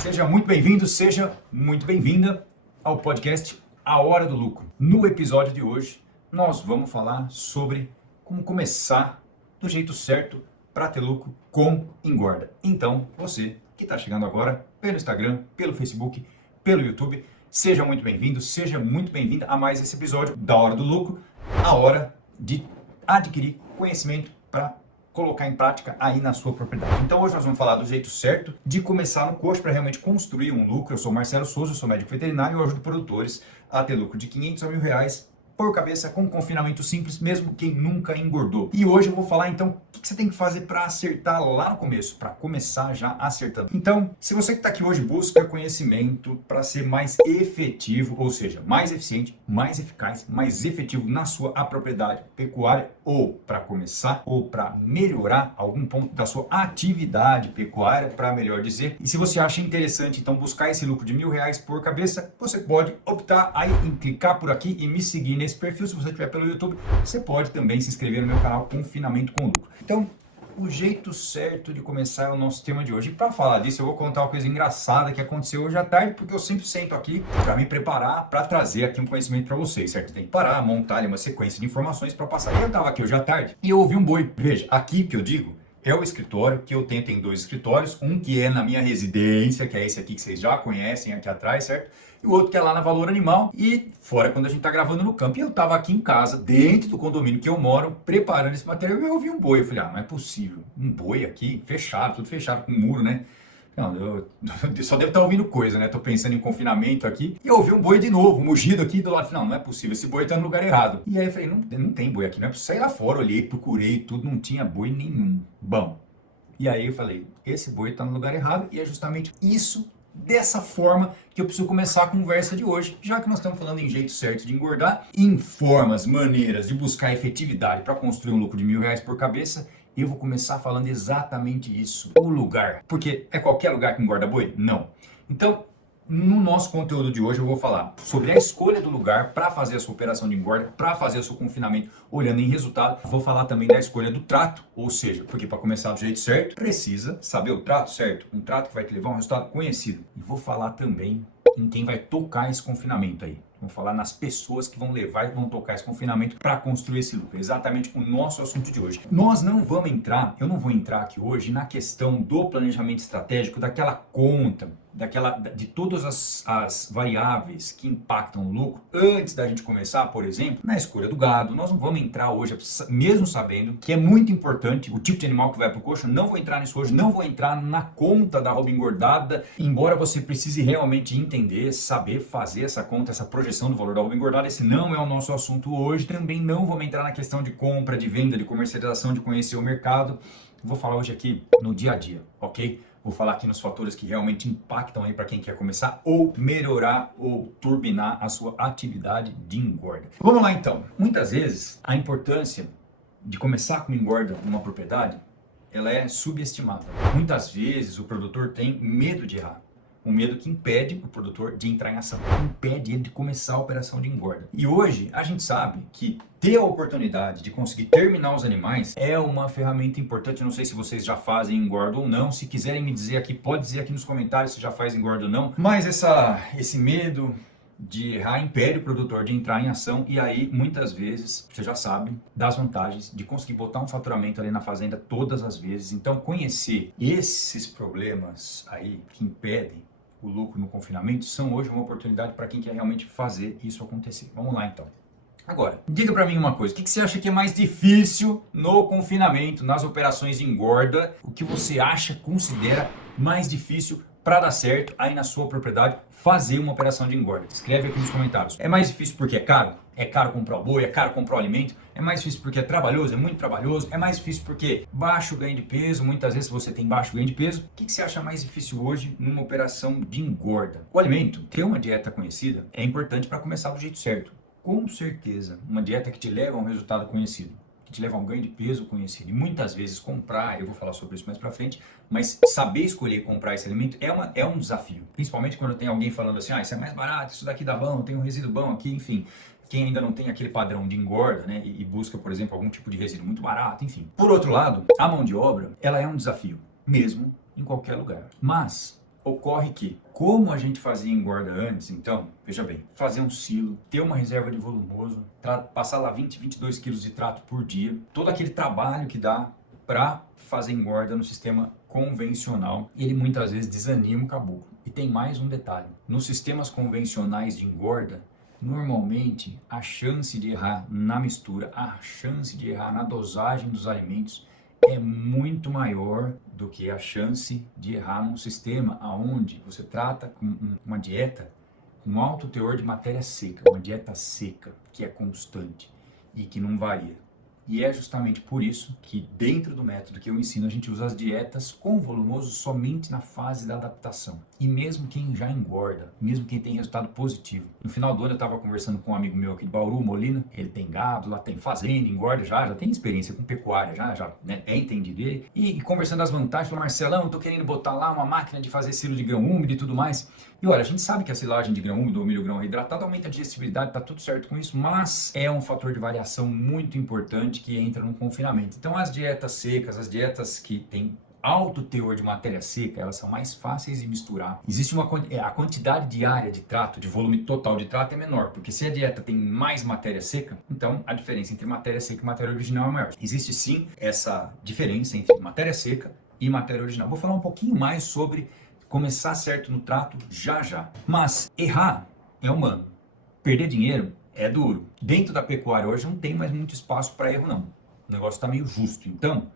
Seja muito bem-vindo, seja muito bem-vinda ao podcast A Hora do Lucro. No episódio de hoje, nós vamos falar sobre como começar do jeito certo para ter lucro com engorda. Então, você que está chegando agora pelo Instagram, pelo Facebook, pelo YouTube, seja muito bem-vindo, seja muito bem-vinda a mais esse episódio da Hora do Lucro, a hora de adquirir conhecimento para colocar em prática aí na sua propriedade. Então hoje nós vamos falar do jeito certo de começar no coxo para realmente construir um lucro. Eu sou Marcelo Souza, eu sou médico veterinário e eu ajudo produtores a ter lucro de 500 a R$1.000 por cabeça com confinamento simples, mesmo quem nunca engordou. E hoje eu vou falar então o que você tem que fazer para acertar lá no começo, para começar já acertando. Então, se você que está aqui hoje busca conhecimento para ser mais efetivo, ou seja, mais eficiente, mais eficaz, mais efetivo na sua propriedade pecuária, ou para começar, ou para melhorar algum ponto da sua atividade pecuária, para melhor dizer, e se você acha interessante então buscar esse lucro de R$1.000 por cabeça, você pode optar aí em clicar por aqui e me seguir nesse perfil. Se você estiver pelo YouTube, você pode também se inscrever no meu canal Confinamento com Lucro. Então, o jeito certo de começar é o nosso tema de hoje. E para falar disso, eu vou contar uma coisa engraçada que aconteceu hoje à tarde, porque eu sempre sento aqui para me preparar, para trazer aqui um conhecimento para vocês, certo? Tem que parar, montar ali uma sequência de informações para passar. E eu estava aqui hoje à tarde e eu ouvi um boi. Veja, aqui que eu digo é o escritório que eu tenho, tem 2 escritórios, um que é na minha residência, que é esse aqui que vocês já conhecem aqui atrás, certo? E o outro que é lá na Valor Animal e fora quando a gente tá gravando no campo. E eu tava aqui em casa, dentro do condomínio que eu moro, preparando esse material e eu ouvi um boi. Eu falei, não é possível, um boi aqui, fechado, tudo fechado com muro, né? Não, eu só devo estar ouvindo coisa, né? Tô pensando em confinamento aqui. E eu ouvi um boi de novo, um mugido aqui do lado. Não é possível, esse boi tá no lugar errado. E aí eu falei, não tem boi aqui, não é possível. Saí lá fora, olhei, procurei tudo, não tinha boi nenhum. Bom, e aí eu falei, esse boi tá no lugar errado e é justamente isso, dessa forma que eu preciso começar a conversa de hoje, já que nós estamos falando em jeito certo de engordar, em formas, maneiras de buscar efetividade para construir um lucro de R$1.000 por cabeça. Eu vou começar falando exatamente isso, o lugar. Porque é qualquer lugar que engorda boi? Não. Então, no nosso conteúdo de hoje eu vou falar sobre a escolha do lugar para fazer a sua operação de engorda, para fazer o seu confinamento olhando em resultado. Vou falar também da escolha do trato, ou seja, porque para começar do jeito certo, precisa saber o trato certo, um trato que vai te levar a um resultado conhecido. E vou falar também em quem vai tocar esse confinamento aí. Vamos falar nas pessoas que vão levar e vão tocar esse confinamento para construir esse lucro. Exatamente o nosso assunto de hoje. Nós não vamos entrar, eu não vou entrar aqui hoje na questão do planejamento estratégico, daquela conta, de todas as variáveis que impactam o lucro. Antes da gente começar, por exemplo, na escolha do gado, nós não vamos entrar hoje, mesmo sabendo que é muito importante o tipo de animal que vai para o coxo. Não vou entrar nisso hoje, não vou entrar na conta da arroba engordada, embora você precise realmente entender, saber fazer essa conta, essa projeção do valor da arroba engordada. Esse não é o nosso assunto hoje. Também não vamos entrar na questão de compra, de venda, de comercialização, de conhecer o mercado. Vou falar hoje aqui no dia a dia, ok? Vou falar aqui nos fatores que realmente impactam aí para quem quer começar ou melhorar ou turbinar a sua atividade de engorda. Vamos lá então. Muitas vezes a importância de começar com engorda numa propriedade, ela é subestimada. Muitas vezes o produtor tem medo de errar. Um medo que impede o produtor de entrar em ação, impede ele de começar a operação de engorda. E hoje a gente sabe que ter a oportunidade de conseguir terminar os animais é uma ferramenta importante. Eu não sei se vocês já fazem engorda ou não. Se quiserem me dizer aqui, pode dizer aqui nos comentários se já faz engorda ou não. Mas esse medo de errar impede o produtor de entrar em ação, e aí muitas vezes você já sabe das vantagens de conseguir botar um faturamento ali na fazenda todas as vezes. Então conhecer esses problemas aí que impedem o lucro no confinamento são hoje uma oportunidade para quem quer realmente fazer isso acontecer. Vamos lá então. Agora, diga para mim uma coisa, o que você acha que é mais difícil no confinamento, nas operações de engorda? O que você acha, considera mais difícil para dar certo aí na sua propriedade fazer uma operação de engorda? Escreve aqui nos comentários. É mais difícil porque é caro? É caro comprar o boi? É caro comprar o alimento? É mais difícil porque é trabalhoso? É muito trabalhoso? É mais difícil porque baixo ganho de peso? Muitas vezes você tem baixo ganho de peso. O que você acha mais difícil hoje numa operação de engorda? O alimento, ter uma dieta conhecida é importante para começar do jeito certo. Com certeza, uma dieta que te leva a um resultado conhecido, que te leva a um ganho de peso conhecido. E muitas vezes comprar, eu vou falar sobre isso mais pra frente, mas saber escolher comprar esse alimento é um desafio. Principalmente quando tem alguém falando assim, isso é mais barato, isso daqui dá bom, tem um resíduo bom aqui, enfim. Quem ainda não tem aquele padrão de engorda, né, e busca, por exemplo, algum tipo de resíduo muito barato, enfim. Por outro lado, a mão de obra, ela é um desafio, mesmo em qualquer lugar. Mas ocorre que, como a gente fazia engorda antes, então, veja bem, fazer um silo, ter uma reserva de volumoso, passar lá 20, 22 quilos de trato por dia, todo aquele trabalho que dá para fazer engorda no sistema convencional, ele muitas vezes desanima o caboclo. E tem mais um detalhe, nos sistemas convencionais de engorda, normalmente a chance de errar na mistura, a chance de errar na dosagem dos alimentos é muito maior do que a chance de errar num sistema onde você trata com uma dieta com alto teor de matéria seca, uma dieta seca, que é constante e que não varia. E é justamente por isso que dentro do método que eu ensino, a gente usa as dietas com volumoso somente na fase da adaptação. E mesmo quem já engorda, mesmo quem tem resultado positivo. No final do ano eu estava conversando com um amigo meu aqui de Bauru, Molina, ele tem gado, lá tem fazenda, engorda já tem experiência com pecuária, já né, é entendido. E conversando das vantagens, falou, Marcelão, eu tô querendo botar lá uma máquina de fazer silo de grão úmido e tudo mais. E olha, a gente sabe que a silagem de grão úmido ou milho grão reidratado aumenta a digestibilidade, tá tudo certo com isso, mas é um fator de variação muito importante que entra no confinamento. Então as dietas secas, as dietas que têm alto teor de matéria seca, elas são mais fáceis de misturar. Existe a quantidade diária de trato, de volume total de trato é menor, porque se a dieta tem mais matéria seca, então a diferença entre matéria seca e matéria original é maior. Existe sim essa diferença entre matéria seca e matéria original. Vou falar um pouquinho mais sobre começar certo no trato já. Mas errar é humano. Perder dinheiro é duro. Dentro da pecuária hoje não tem mais muito espaço para erro não. O negócio está meio justo. Então,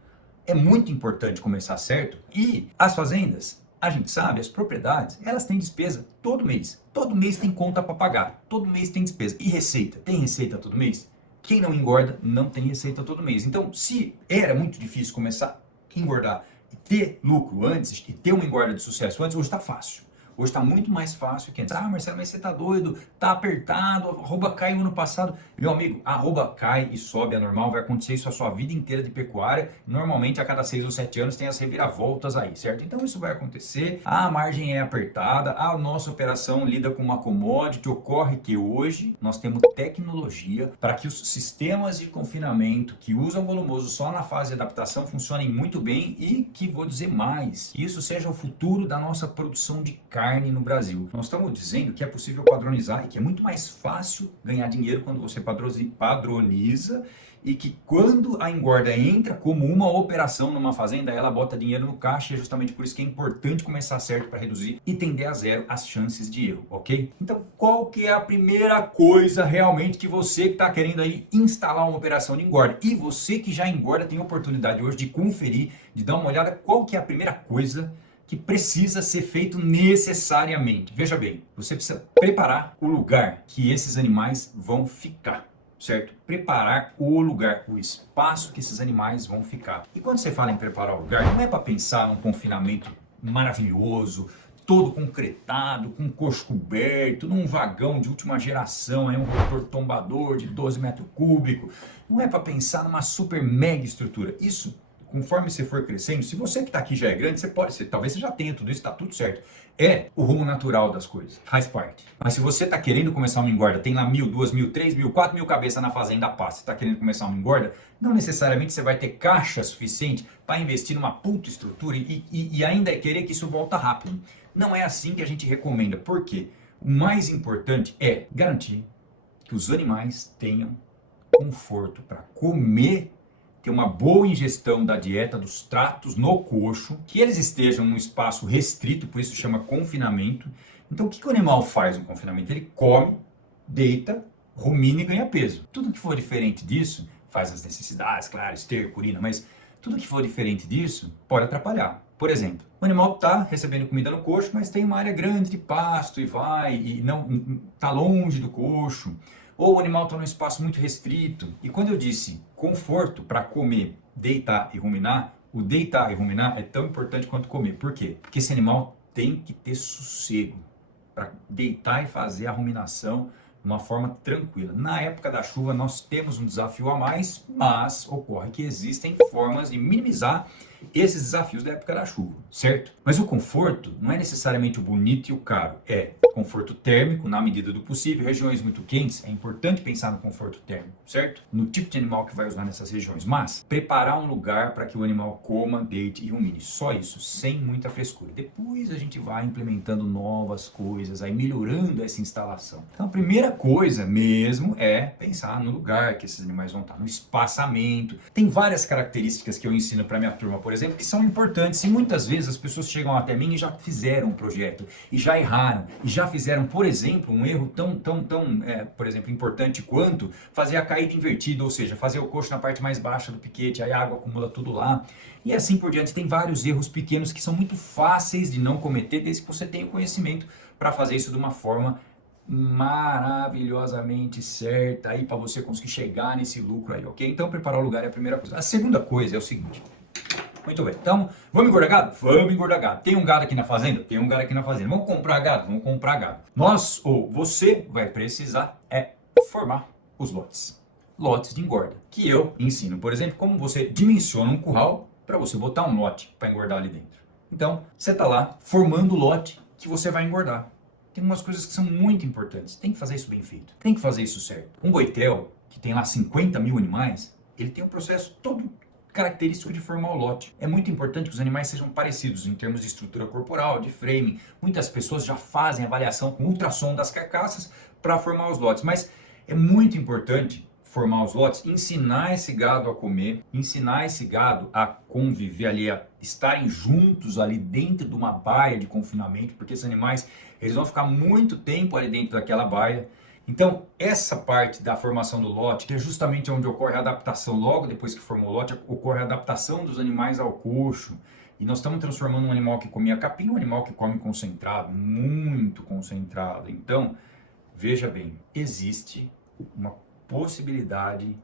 é muito importante começar certo. E as fazendas, a gente sabe, as propriedades, elas têm despesa todo mês. Todo mês tem conta para pagar. Todo mês tem despesa. E receita? Tem receita todo mês? Quem não engorda não tem receita todo mês. Então, se era muito difícil começar a engordar e ter lucro antes, e ter uma engorda de sucesso antes, hoje está fácil. Hoje está muito mais fácil que antes. Ah, Marcelo, mas você está doido, está apertado, arroba cai o ano passado. Meu amigo, arroba cai e sobe, é normal, vai acontecer isso a sua vida inteira de pecuária. Normalmente a cada 6 ou 7 anos tem as reviravoltas aí, certo? Então isso vai acontecer, a margem é apertada, a nossa operação lida com uma commodity. Ocorre que hoje nós temos tecnologia para que os sistemas de confinamento que usam volumoso só na fase de adaptação funcionem muito bem e que, vou dizer mais, isso seja o futuro da nossa produção de carne no Brasil. Nós estamos dizendo que é possível padronizar e que é muito mais fácil ganhar dinheiro quando você padroniza e que quando a engorda entra como uma operação numa fazenda, ela bota dinheiro no caixa e é justamente por isso que é importante começar certo para reduzir e tender a zero as chances de erro, ok? Então, qual que é a primeira coisa realmente que você que está querendo aí instalar uma operação de engorda e você que já engorda tem a oportunidade hoje de conferir, de dar uma olhada qual que é a primeira coisa que precisa ser feito necessariamente. Veja bem, você precisa preparar o lugar que esses animais vão ficar, certo? Preparar o lugar, o espaço que esses animais vão ficar. E quando você fala em preparar o lugar, não é para pensar num confinamento maravilhoso, todo concretado, com coxo coberto, num vagão de última geração, um rotor tombador de 12 metros cúbicos. Não é para pensar numa super mega estrutura. Isso, conforme você for crescendo, se você que está aqui já é grande, talvez você já tenha tudo isso, está tudo certo. É o rumo natural das coisas, faz parte. Mas se você está querendo começar uma engorda, tem lá 1.000, 2.000, 3.000, 4.000 cabeças na fazenda passa, você está querendo começar uma engorda, não necessariamente você vai ter caixa suficiente para investir numa puta estrutura e ainda querer que isso volta rápido. Não é assim que a gente recomenda. Por quê? O mais importante é garantir que os animais tenham conforto para comer, ter uma boa ingestão da dieta, dos tratos no coxo, que eles estejam num espaço restrito, por isso chama confinamento. Então o que o animal faz no confinamento? Ele come, deita, rumina e ganha peso. Tudo que for diferente disso, faz as necessidades, claro, esterco, urina, mas tudo que for diferente disso pode atrapalhar. Por exemplo, o animal está recebendo comida no coxo, mas tem uma área grande de pasto e não está longe do coxo. Ou o animal está num espaço muito restrito. E quando eu disse conforto para comer, deitar e ruminar, o deitar e ruminar é tão importante quanto comer. Por quê? Porque esse animal tem que ter sossego para deitar e fazer a ruminação de uma forma tranquila. Na época da chuva nós temos um desafio a mais, mas ocorre que existem formas de minimizar esses desafios da época da chuva, certo? Mas o conforto não é necessariamente o bonito e o caro, é conforto térmico na medida do possível. Regiões muito quentes, é importante pensar no conforto térmico, certo? No tipo de animal que vai usar nessas regiões, mas preparar um lugar para que o animal coma, deite e rumine, só isso, sem muita frescura. Depois a gente vai implementando novas coisas, aí melhorando essa instalação. Então a primeira coisa mesmo é pensar no lugar que esses animais vão estar, no espaçamento. Tem várias características que eu ensino para minha turma, por exemplo, que são importantes, e muitas vezes as pessoas chegam até mim e já fizeram um projeto, e já erraram, e já fizeram, por exemplo, um erro tão por exemplo, importante quanto fazer a caída invertida, ou seja, fazer o coxo na parte mais baixa do piquete, aí a água acumula tudo lá, e assim por diante. Tem vários erros pequenos que são muito fáceis de não cometer, desde que você tenha o conhecimento para fazer isso de uma forma maravilhosamente certa aí para você conseguir chegar nesse lucro aí, ok? Então preparar o lugar é a primeira coisa. A segunda coisa é o seguinte. Muito bem, então, vamos engordar gado? Vamos engordar gado. Tem um gado aqui na fazenda? Tem um gado aqui na fazenda. Vamos comprar gado? Vamos comprar gado. Nós, ou você, vai precisar formar os lotes. Lotes de engorda. Que eu ensino, por exemplo, como você dimensiona um curral para você botar um lote para engordar ali dentro. Então, você está lá formando o lote que você vai engordar. Tem umas coisas que são muito importantes. Tem que fazer isso bem feito. Tem que fazer isso certo. Um boitel, que tem lá 50 mil animais, ele tem um processo todo característico de formar o lote. É muito importante que os animais sejam parecidos em termos de estrutura corporal, de frame. Muitas pessoas já fazem avaliação com ultrassom das carcaças para formar os lotes, mas é muito importante formar os lotes, ensinar esse gado a comer, ensinar esse gado a conviver ali, a estarem juntos ali dentro de uma baia de confinamento, porque esses animais eles vão ficar muito tempo ali dentro daquela baia. Então, essa parte da formação do lote, que é justamente onde ocorre a adaptação, logo depois que formou o lote, ocorre a adaptação dos animais ao coxo. E nós estamos transformando um animal que comia capim em um animal que come concentrado, muito concentrado. Então, veja bem, existe uma possibilidade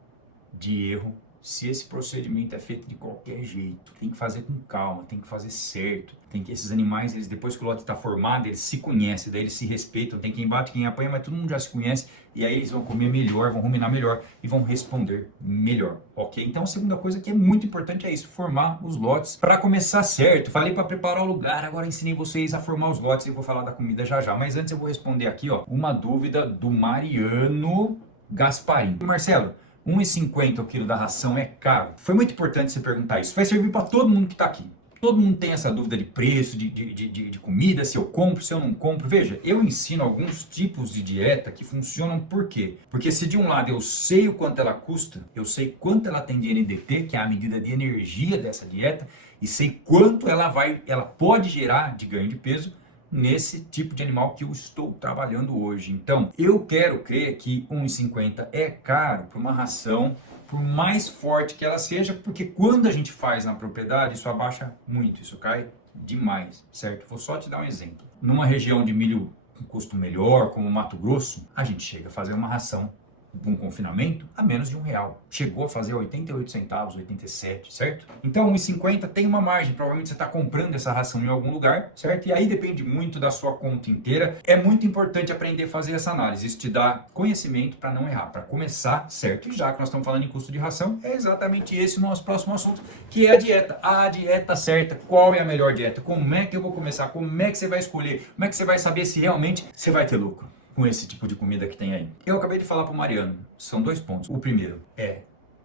de erro se esse procedimento é feito de qualquer jeito. Tem que fazer com calma, tem que fazer certo. Tem que esses animais, eles, depois que o lote está formado, eles se conhecem, daí eles se respeitam. Tem quem bate, quem apanha, mas todo mundo já se conhece. E aí eles vão comer melhor, vão ruminar melhor e vão responder melhor, ok? Então a segunda coisa que é muito importante é isso, formar os lotes para começar certo. Falei para preparar o lugar, agora ensinei vocês a formar os lotes e vou falar da comida já já. Mas antes eu vou responder aqui, ó, uma dúvida do Mariano Gasparim. Marcelo, 1,50 o quilo da ração é caro? Foi muito importante você perguntar isso. Vai servir para todo mundo que está aqui. Todo mundo tem essa dúvida de preço, de comida, se eu compro, se eu não compro. Veja, eu ensino alguns tipos de dieta que funcionam por quê? Porque se de um lado eu sei o quanto ela custa, eu sei quanto ela tem de NDT, que é a medida de energia dessa dieta, e sei quanto ela pode gerar de ganho de peso nesse tipo de animal que eu estou trabalhando hoje. Então, eu quero crer que 1,50 é caro para uma ração, por mais forte que ela seja, porque quando a gente faz na propriedade, isso abaixa muito, isso cai demais, certo? Vou só te dar um exemplo. Numa região de milho com custo melhor, como Mato Grosso, a gente chega a fazer uma ração um confinamento a menos de R$1. Chegou a fazer 88 centavos, 87, certo? Então 1,50 tem uma margem, provavelmente você está comprando essa ração em algum lugar, certo? E aí depende muito da sua conta inteira. É muito importante aprender a fazer essa análise, isso te dá conhecimento para não errar, para começar certo. E já que nós estamos falando em custo de ração, é exatamente esse o nosso próximo assunto, que é a dieta certa. Qual é a melhor dieta? Como é que eu vou começar? Como é que você vai escolher? Como é que você vai saber se realmente você vai ter lucro com esse tipo de comida que tem aí? Eu acabei de falar para o Mariano, são 2 pontos. O primeiro é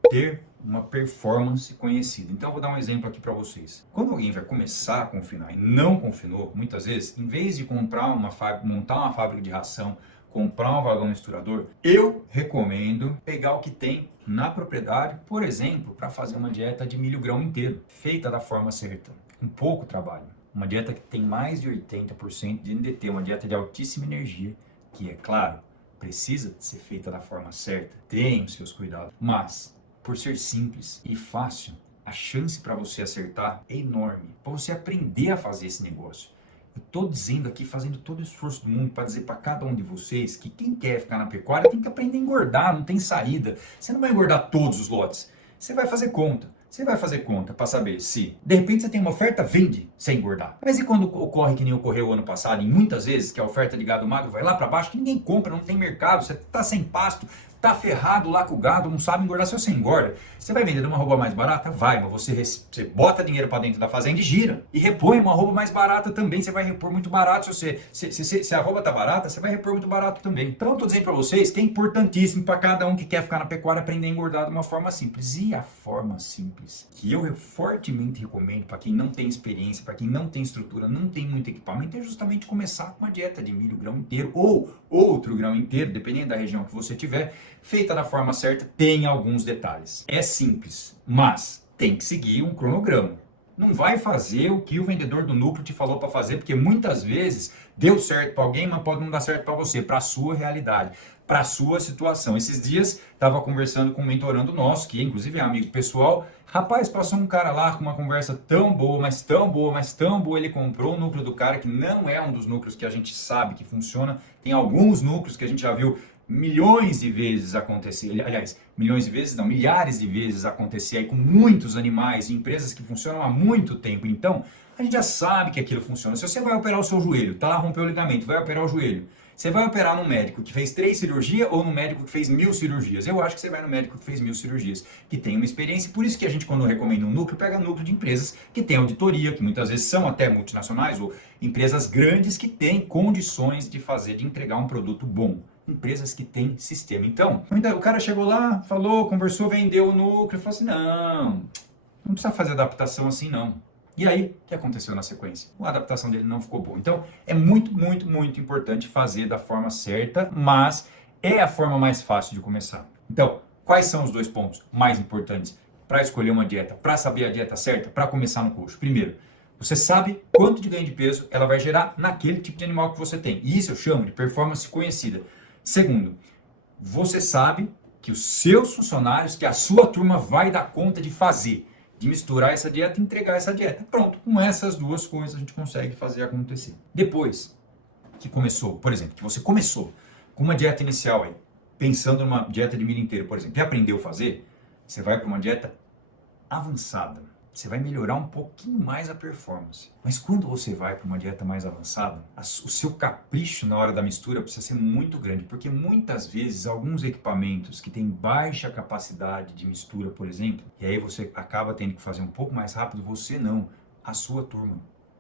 ter uma performance conhecida. Então eu vou dar um exemplo aqui para vocês. Quando alguém vai começar a confinar e não confinou, muitas vezes, em vez de montar uma fábrica de ração, comprar um vagão misturador, eu recomendo pegar o que tem na propriedade, por exemplo, para fazer uma dieta de milho grão inteiro, feita da forma certa, com pouco trabalho. Uma dieta que tem mais de 80% de NDT, uma dieta de altíssima energia, que, é claro, precisa ser feita da forma certa, tem os seus cuidados, mas por ser simples e fácil, a chance para você acertar é enorme, para você aprender a fazer esse negócio. Eu estou dizendo aqui, fazendo todo o esforço do mundo para dizer para cada um de vocês que quem quer ficar na pecuária tem que aprender a engordar, não tem saída. Você não vai engordar todos os lotes, você vai fazer conta. Você vai fazer conta para saber se, de repente, você tem uma oferta, vende sem engordar. Mas e quando ocorre que nem ocorreu ano passado, e muitas vezes, que a oferta de gado magro vai lá para baixo, que ninguém compra, não tem mercado, você está sem pasto, tá ferrado lá com o gado, não sabe engordar. Se você engorda, você vai vender uma roupa mais barata? Vai, mas você bota dinheiro para dentro da fazenda e gira. E repõe uma roupa mais barata também, você vai repor muito barato. Se a roupa tá barata, você vai repor muito barato também. Então eu tô dizendo para vocês que é importantíssimo para cada um que quer ficar na pecuária aprender a engordar de uma forma simples. E a forma simples que eu fortemente recomendo para quem não tem experiência, para quem não tem estrutura, não tem muito equipamento, é justamente começar com uma dieta de milho grão inteiro ou outro grão inteiro, dependendo da região que você tiver, feita da forma certa. Tem alguns detalhes. É simples, mas tem que seguir um cronograma. Não vai fazer o que o vendedor do núcleo te falou para fazer, porque muitas vezes deu certo para alguém, mas pode não dar certo para você, para a sua realidade, para a sua situação. Esses dias estava conversando com um mentorando nosso, que inclusive é amigo pessoal. Rapaz, passou um cara lá com uma conversa tão boa, mas tão boa, mas tão boa. Ele comprou o núcleo do cara, que não é um dos núcleos que a gente sabe que funciona. Tem alguns núcleos que a gente já viu milhões de vezes acontecer, aliás, milhões de vezes não, milhares de vezes acontecer aí com muitos animais, em empresas que funcionam há muito tempo. Então, a gente já sabe que aquilo funciona. Se você vai operar o seu joelho, tá lá, rompeu o ligamento, vai operar o joelho. Você vai operar num médico que fez 3 cirurgias ou num médico que fez 1000 cirurgias? Eu acho que você vai no médico que fez 1000 cirurgias, que tem uma experiência. Por isso que a gente, quando recomenda um núcleo, pega núcleo de empresas que tem auditoria, que muitas vezes são até multinacionais ou empresas grandes que têm condições de fazer, de entregar um produto bom. Empresas que têm sistema. Então, o cara chegou lá, falou, conversou, vendeu o núcleo, falou assim, não precisa fazer adaptação assim não. E aí, o que aconteceu na sequência? A adaptação dele não ficou boa. Então, é muito, muito, muito importante fazer da forma certa, mas é a forma mais fácil de começar. Então, quais são os 2 pontos mais importantes para escolher uma dieta, para saber a dieta certa, para começar no coxo? Primeiro, você sabe quanto de ganho de peso ela vai gerar naquele tipo de animal que você tem. E isso eu chamo de performance conhecida. Segundo, você sabe que os seus funcionários, que a sua turma vai dar conta de fazer, de misturar essa dieta e entregar essa dieta. Pronto, com essas 2 coisas a gente consegue fazer acontecer. Depois que começou, por exemplo, que você começou com uma dieta inicial aí, pensando numa dieta de milho inteiro, por exemplo, e aprendeu a fazer, você vai para uma dieta avançada. Você vai melhorar um pouquinho mais a performance. Mas quando você vai para uma dieta mais avançada, o seu capricho na hora da mistura precisa ser muito grande, porque muitas vezes alguns equipamentos que têm baixa capacidade de mistura, por exemplo, e aí você acaba tendo que fazer um pouco mais rápido, você não, a sua turma.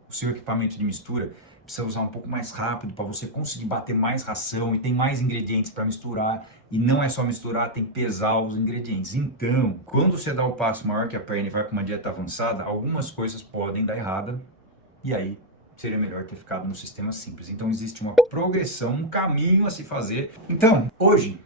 O seu equipamento de mistura precisa usar um pouco mais rápido para você conseguir bater mais ração e tem mais ingredientes para misturar. E não é só misturar, tem que pesar os ingredientes. Então, quando você dá o passo maior que a perna e vai para uma dieta avançada, algumas coisas podem dar errada. E aí, seria melhor ter ficado no sistema simples. Então, existe uma progressão, um caminho a se fazer. Então, hoje,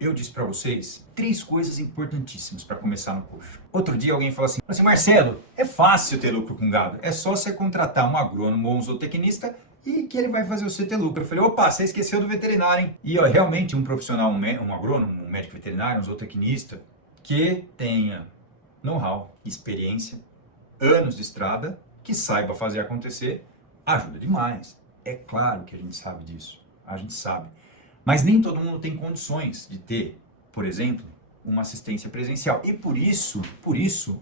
eu disse para vocês 3 coisas importantíssimas para começar no coxo. Outro dia alguém falou assim, Marcelo, é fácil ter lucro com gado. É só você contratar um agrônomo ou um zootecnista e que ele vai fazer você ter lucro. Eu falei, opa, você esqueceu do veterinário, hein? E ó, realmente um profissional, um agrônomo, um médico veterinário, um zootecnista, que tenha know-how, experiência, anos de estrada, que saiba fazer acontecer, ajuda demais. É claro que a gente sabe disso, a gente sabe. Mas nem todo mundo tem condições de ter, por exemplo, uma assistência presencial. E por isso,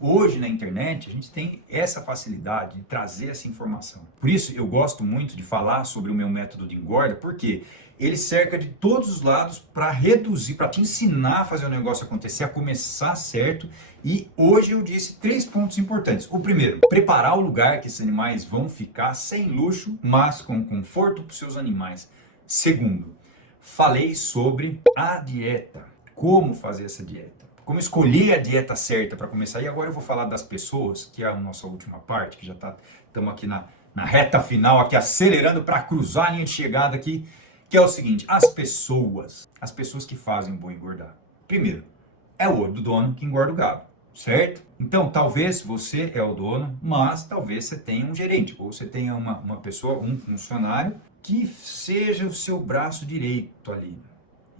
hoje na internet, a gente tem essa facilidade de trazer essa informação. Por isso, eu gosto muito de falar sobre o meu método de engorda, porque ele cerca de todos os lados para reduzir, para te ensinar a fazer o negócio acontecer, a começar certo. E hoje eu disse 3 pontos importantes. O primeiro, preparar o lugar que esses animais vão ficar sem luxo, mas com conforto para os seus animais. Segundo, falei sobre a dieta. Como fazer essa dieta, como escolher a dieta certa para começar. E agora eu vou falar das pessoas, que é a nossa última parte, que já estamos aqui na reta final, aqui acelerando para cruzar a linha de chegada aqui, que é o seguinte, as pessoas que fazem o boi engordar. Primeiro, é o olho do dono que engorda o gado, certo? Então, talvez você é o dono, mas talvez você tenha um gerente, ou você tenha uma pessoa, um funcionário, que seja o seu braço direito ali,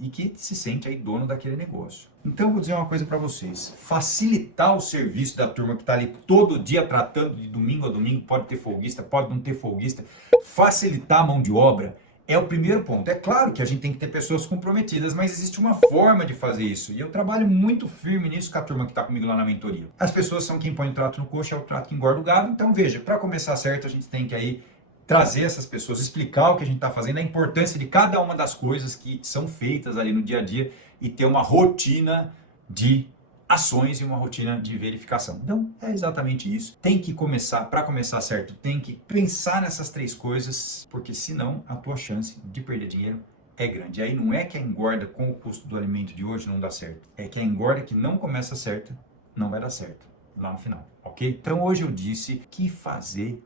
e que se sente aí dono daquele negócio. Então eu vou dizer uma coisa para vocês, facilitar o serviço da turma que está ali todo dia tratando de domingo a domingo, pode ter folguista, pode não ter folguista, facilitar a mão de obra é o primeiro ponto. É claro que a gente tem que ter pessoas comprometidas, mas existe uma forma de fazer isso, e eu trabalho muito firme nisso com a turma que está comigo lá na mentoria. As pessoas são quem põe o trato no coxo, é o trato que engorda o gado, então veja, para começar certo a gente tem que aí trazer essas pessoas, explicar o que a gente está fazendo, a importância de cada uma das coisas que são feitas ali no dia a dia, e ter uma rotina de ações e uma rotina de verificação. Então, é exatamente isso. Tem que começar, para começar certo, tem que pensar nessas 3 coisas, porque senão a tua chance de perder dinheiro é grande. Aí não é que a engorda com o custo do alimento de hoje não dá certo, é que a engorda que não começa certa não vai dar certo lá no final, ok? Então hoje eu disse que fazer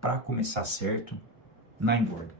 para começar certo na engorda.